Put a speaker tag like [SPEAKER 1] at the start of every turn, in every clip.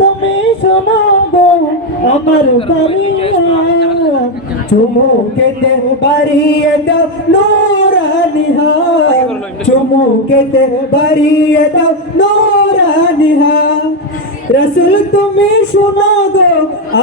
[SPEAKER 1] তুমি শোনো গো, আমার বাড়িয়া চুমু কেটে বাড়িয়ে দাও নোরানি হাত। চুমু কেটে বাড়িয়ে দাও নোরানি হাত। রসুল তুমি শোনো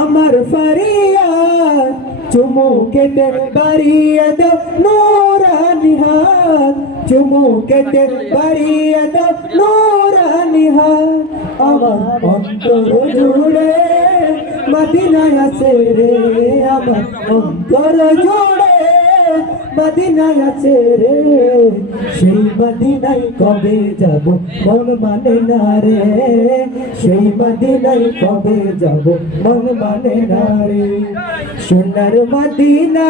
[SPEAKER 1] আমার ফরিয়াদ। চুমু কেটে বাড়িয়ে দাও নোরানি হাত। চুমু কেটে বাড়িয়ে দাও নোরানি হাত। আমার অন্তর জুড়ে মদিনায় আছে রে আমার অন্তর জুড়ে মদিনায় আছে রে, সেই মদিনায় কবে যাব? মন মানে না রে সেই মদিনায় কবে যাব? মন মানে না রে, সোনার মদিনা,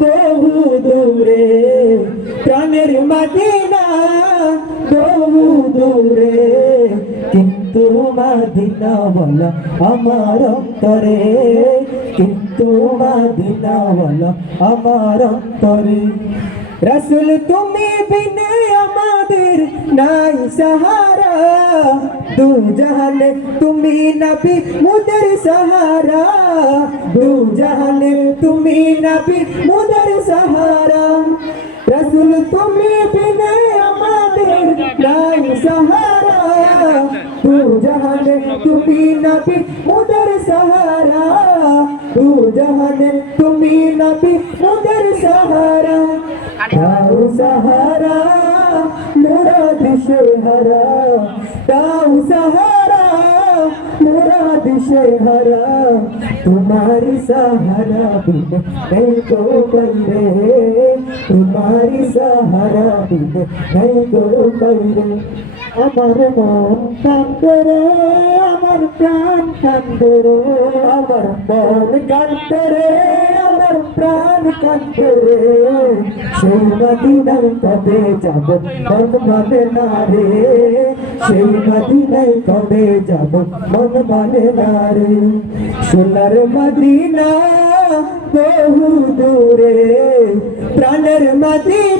[SPEAKER 1] বহু দূরে, প্রাণের মদিনা মাদিনা বলা আমার অন্তরে কিন্তু মাদিনা বলা আমার অন্তরে রসুল তুমি বিনে আমাদের নাই সাহারা দু জাহানে তুমি নবী মুদের সাহারা দু জাহানে তুমি নবী মুদের সাহারা রসুল তুমি বিনে আমাদের নাই সাহারা तू जहाँ तुम्ही नबी उधर सहारा। तू जहाँ तुम्ही नबी उधर सहारा। ताऊ सहारा, मेरा दिशे हरा। ताऊ सहारा, मेरा दिशे हरा। तुम्हारी सहारा बिन नहीं तो करे तुम्हारी सहारा बिन नहीं तो करे আমার মন কান্দে রে, আমার প্রাণ কান্দে রে, আমার মন কান্দে রে, আমার প্রাণ কান্দে রে। সেই মদিনায় কবে যাব, মন মানে না রে? সেই মদিনায় কবে যাব, মন মানে না রে? সোনার মদিনা বহু দূরে, প্রাণের মদিনা